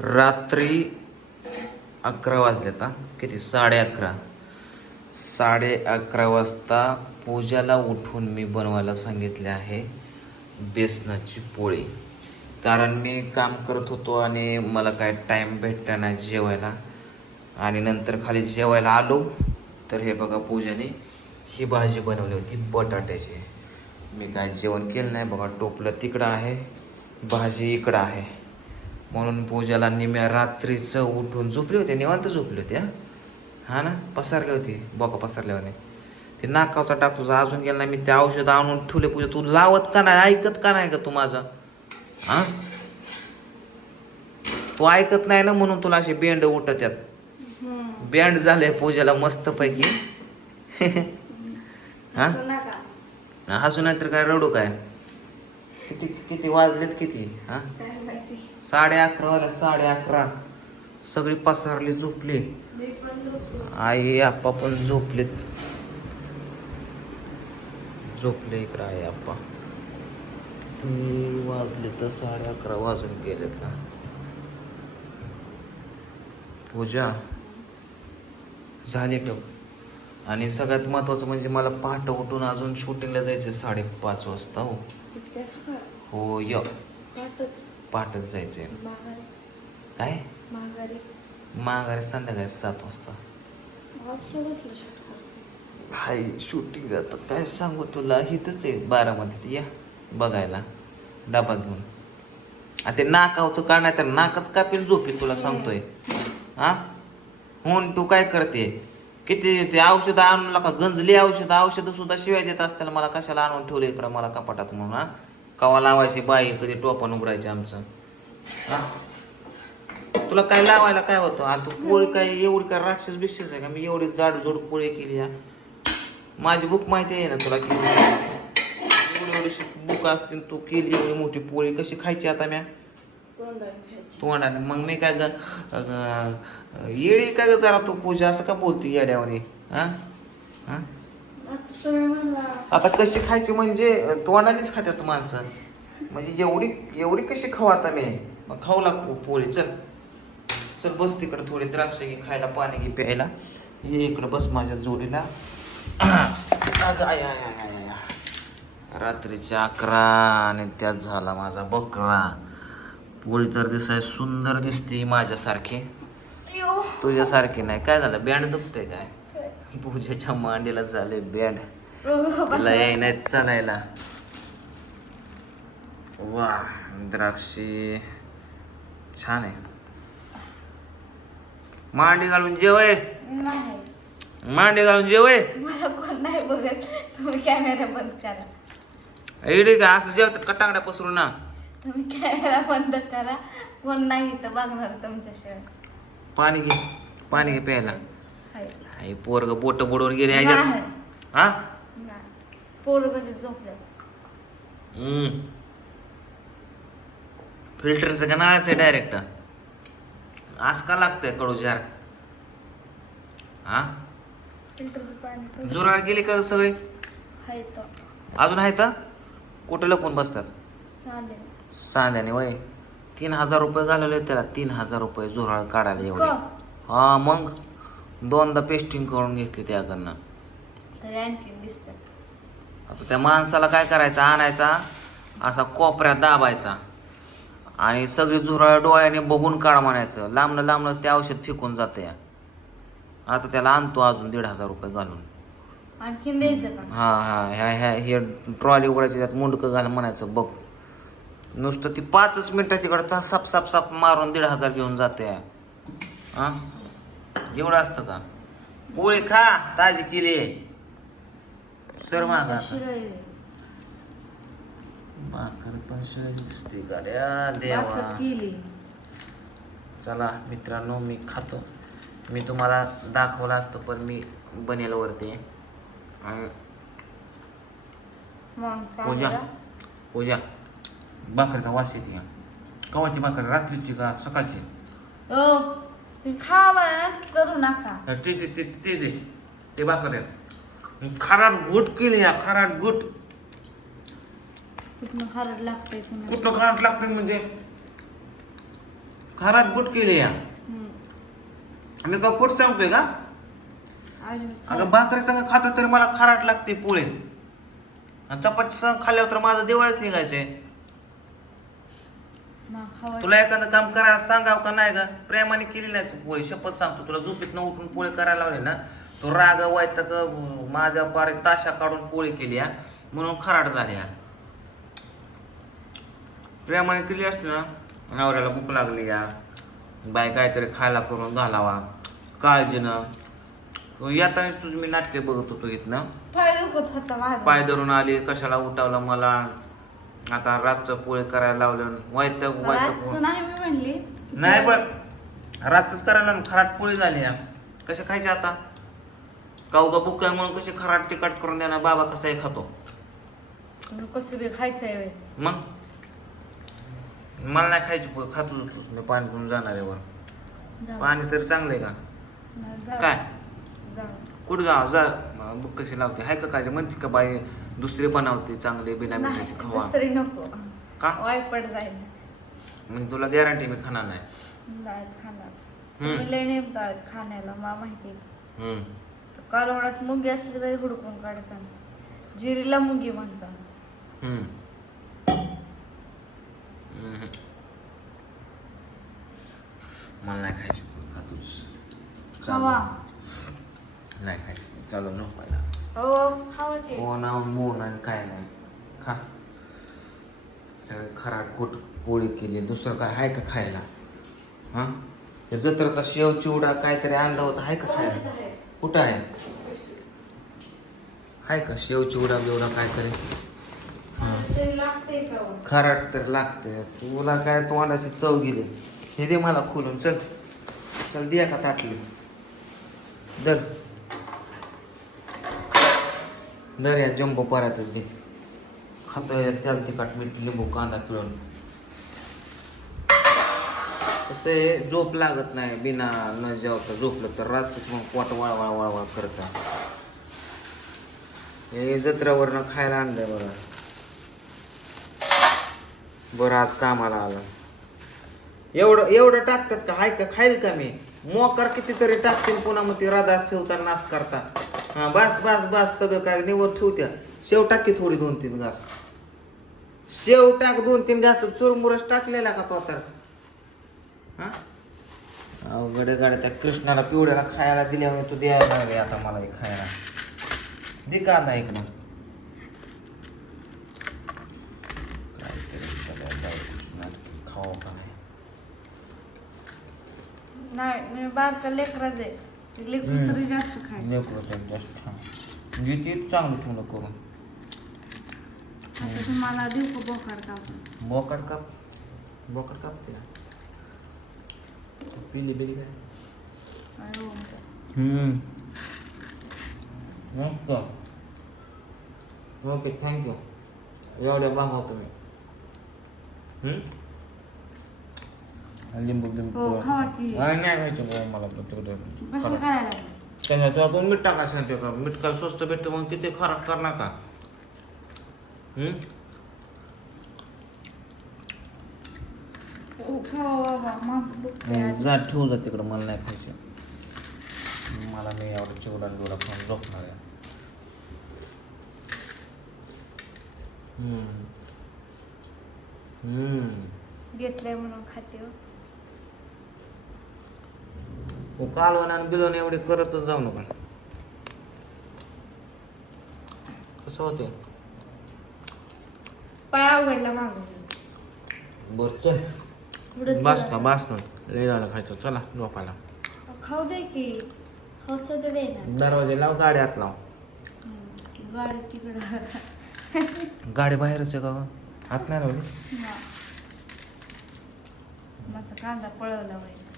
रात्री अकरा वाजलेत किती? साडे अकरा. साडे अकरा वाजता पूजाला उठून मी बनवायला सांगितले आहे बेसनाची पोळी. कारण मी काम करत होतो आणि मला काय टाईम भेटला नाही जेवायला. आणि नंतर खाली जेवायला आलो तर हे बघा पूजाने ही भाजी बनवली होती बटाट्याची. मी काय जेवण केलं नाही बघा टोपलं तिकडं आहे भाजी इकडं आहे. म्हणून पूजाला निम्या रात्रीचं उठून झोपले होते निवांत झोपले होते हा? ना? पसरले होते बोका पसरल्यावाने ते नाकावचा टाक तुझा अजून गेला नाही मी ते औषध आणून ठेवले पूजा तू लावत का नाही ऐकत का नाही का तू माझं? हा? तू ऐकत नाही ना म्हणून तुला असे बेंड उठत यात बँड झाले पूजाला मस्त पैकी हा? हसू नाही तर काय रडू काय? किती किती वाजलेत किती? हा? साडे अकरा वाजले साडे अकरा. सगळी पसरली झोपली. आई आप्पा पण झोपलेत. झोपले इकडं आई आप्पा. किती वाजले तर साडे अकरा वाजून गेलेत का पूजा झाली का? आणि सगळ्यात महत्वाचं म्हणजे मला पहाटे उठून अजून शूटिंगला जायचं साडेपाच वाजता हो. हो य. पहाटच जायचंय. काय? माघारी. संध्याकाळी सात वाजता. हाय शूटिंग आता काय सांगू तुला? इथंच आहे. बारामतीत या. बघायला. डबा घेऊन. आ ते नाकावचं का नाही तर नाकच कापील झोपी तुला सांगतोय. हा? होऊन तू काय करते? किती ते औषधं आणून का गंजली औषधं. औषधं सुद्धा शिवाय देत असतील मला कशाला आणून ठेवलं इकडं? मला कपाटात म्हणून हा? कवा लावायची बाई कधी टोपण उघडायचे आमचं? हा? तुला काय लावायला काय होतं? आणि तू पोळी काय एवढी काय राक्षस बिक्षस आहे का? मी एवढी जाड जोड पोळी केली हा माझी बुक माहिती आहे ना तुला की एवढी एवढीशी बुक असते तू केली एवढी मोठी पोळी कशी खायची आता म्या? तोंडाने मग मी काय येडी काय ग जरा तू पूजा? असं का बोलते येड्यावानी? हा? हा? आता कशी खायची म्हणजे तोंडानेच खात्यात माणसं. म्हणजे एवढी एवढी कशी खाऊ आता मी? मग खाऊ लाग पो- पोळी. चल. चल बस तिकडं थोडी द्राक्ष घे खायला पाणी घे प्यायला. ये इकडं बस माझ्या जोडीला. रात्रीच्या अकरा आणि त्यात झाला माझा बकरा. पोळी तर दिसाय सुंदर दिसते माझ्यासारखी. तुझ्यासारखी नाही. काय झालं? बँड दुखते काय? पूजेच्या मांडीला झाले बँड. तिला याय नाही चालायला. वा द्राक्षी. छान आहे. मांडी घालून जेवय. मांडी घालून जेवय. मला कोण नाही बघत. तुम्ही कॅमेरा बंद करा. इडी का असं जेवतात कटांगड्या पसरून ना. तुम्ही कॅमेरा बंद करा. कोण नाही तर बघणार तुमच्याशिवाय. पाणी घे पाणी घे प्यायला. आई पोरग बोट बुडवून गेले नाही. ह्याच्यात हा? नाही. पोरं कधी झोपले? हम्म. फिल्टरचं का नाळाचं डायरेक्ट आज का लागतंय कडू जार? हा? फिल्टरचं पाणी जुराळ गेली का सगळे? हाय तर. अजून आहे तर? कुठं लपून बसतात? साधे सांध्याने वय. तीन हजार रुपये घालवले त्याला. तीन हजार रुपये जुराळ काढायला एवढे. का? हा मग? दोनदा पेस्टिंग करून घेतली त्याकडनं तरी आणखी दिसतात आता त्या माणसाला काय करायचं? आणायचा असा कोपऱ्यात दाबायचा आणि सगळी झुरळ डोळ्याने बघून काढ म्हणायचं. लांबनं लांबनंच ते औषध फेकून जाते आता त्याला आणतो अजून दीड हजार रुपये घालून. आणखीन द्यायचं का? हा हा ह्या ह्या हे ट्रॉली उघडायची त्यात मुंडकं घाल म्हणायचं बघ. नुसतं ती पाचच मिनिटं तिकडं साप साप साप मारून दीड हजार घेऊन जाते हा? एवढं असतं का? पोळी खा ताजी केली. सर मागा. भाकर पण शिळाची दिसते गाड्या देवा. चला मित्रांनो मी खातो. मी तुम्हाला दाखवलं असतं पण मी बनेल वरती. पूजा. पूजा. भाकरीचा वास येते. कवाची भाकर? रात्रीची का सकाळची? तुम्ही खावा करू नका. ते ते ते ते दे ते भाकर आहे खराट गुट केली या खराट गुट. कुठनं हरड लागतंय पुन्हा कुठनं खराट लागते म्हणजे? खराट बुट केली या. मी का खोट सांगतोय का? अजिबात अगं भाकरी संग खातो तरी मला खराट लागते पोळी. आणि चपाती संग खाल्ल्यावर तर माझं देवळच खावा तुला एखादं काम करायला सांगाव का नाही का प्रेमाने केली नाही तू पोळी. शपथ सांगतो तुला. झोपेत उठून पोळी करायला लावली ना तो राग वाईट का माझ्या पारे ताशा काढून पोळी केली हा. म्हणून खराट झाली हा. प्रेमाने केली असती ना नवऱ्याला भूक लागली या बाय काहीतरी खायला करून घालावा. काळजीनं येतानाच तुझी मी नाटके बघत होतो इथनं. पाय धरून आली कशाला उठावलं मला? आता रातचं पोळी करायला लावलं वाईट वाईट नाही मी म्हणली. नाही पण रातच करायला खराट पोळी झाली या कसे खायचे आता? काऊ का बुक म्हणून कशी खराट तिखट करून देणार? बाबा कसाही खातो. कसं बी खायचं. मग? मला नाही खायची पोळी खातो पाणी पिऊन जाणार आहे वर. पाणी तर चांगलं आहे का. काय. कुठं गाव जा. बुक कशी लावते? हाय का काय म्हणते का बाई दुसरी बनवते चांगली बिना बिनाची खवा. दुसरी नको. का? वायपट जाईल. मग तुला गॅरंटी मी खाणार नाही. डाळीत खाणार. लय नेम डाळीत खाण्याला मला माहिती. तर कालवणात मुंगी असली तरी हुडकून काढायचा जिरीला मुंगी म्हणचा. मला नाही खायची पोळी, खा तूच खावा नाही खायची चालू झोपायला हो खावा की हो ना मोन आणि काय नाही. खा. खराट कोट पोळी केली. दुसरं काय आहे का खायला? हा? त्या जत्राचा शेव चिवडा काहीतरी आणला होता. आहे का खायला? कुठं आहे? आहे का शेव चिवडा बिवडा काहीतरी? हा. हो? खराट तर लागते तुला काय तोंडाची चव गेली? हे दे मला खोलून. चल. चल दे का ताटली दर दर या जंबो परातच दे. खातो त्याला तिखट मीठ लिंबू कांदा पिळून. कसं आहे झोप लागत नाही बिना न जेवता झोपलं तर रातच मग पोट वळवळ वळवळ करता. हे जत्रावरनं खायला आणलं बरं बरं आज कामाला आलं. एवढं एवढं टाकतात का? हाय का खाईल का मी? मोकार कितीतरी टाकतील पुन्हा मग ते रदात ठेवता नाश करता हा बस बस बस सगळं काय निवड ठेवत्या. शेव टाकी थोडी दोन तीन घास. शेव टाक दोन तीन घास तर चुरमुरस टाकलेला का तो तर हा? अवघड गाड्या त्या कृष्णाला पिवड्याला खायला दिल्यामुळे तू द्यायला लागले आता मला हे खायला. दे कांदा एक मग? खाऊ का नाही? नाही मी बारका लेकराच आहे. लेकरू हम्म. तरी जास्त खाय लेकरं तर जास्त खा घेते चांगलं ठेवलं करून. आता तुम्हाला देऊ का बोकाड कापून बोकड काप? बोकड कापते ना पिली बिली काय? अरे हम्म. मस्त. Okay thank you. एवढ्या बांगव तुम्ही. हम्म? लिंबू लिंबू हो, खावा की. नाही माहिती मला कसं तिकडे लागलं? त्याच्यात आपण मीठ टाकायचं नाही त्याचं मीठ काय स्वस्त भेटतं मग तिथे खराब करणार का हम्म? हो, खावा बाबा माझं दुखतंय मग आज. जा ठेवू जा तिकडं मला नाही खायचं मला मी एवढं चिवडा डोळा खाऊन झोपणार आहे हम्म. हम्म. घेतलंय म्हणून खाते हो. हो कालवण आणि बिलवण एवढे करतच जाऊ नका. कसं होते पाय बर चल. पुढं बास चला. का बास ना. लय झालं खायचं. चला झोपायला. खाऊ दे की. खाऊ सध्या दे ना. दरवाजे लाव गाडी आत लाव. हम्म. गाडी तिकडं. गाडी बाहेरच आहे का गं? आत नाही लावली. माझा कांदा पळवला व्हायचा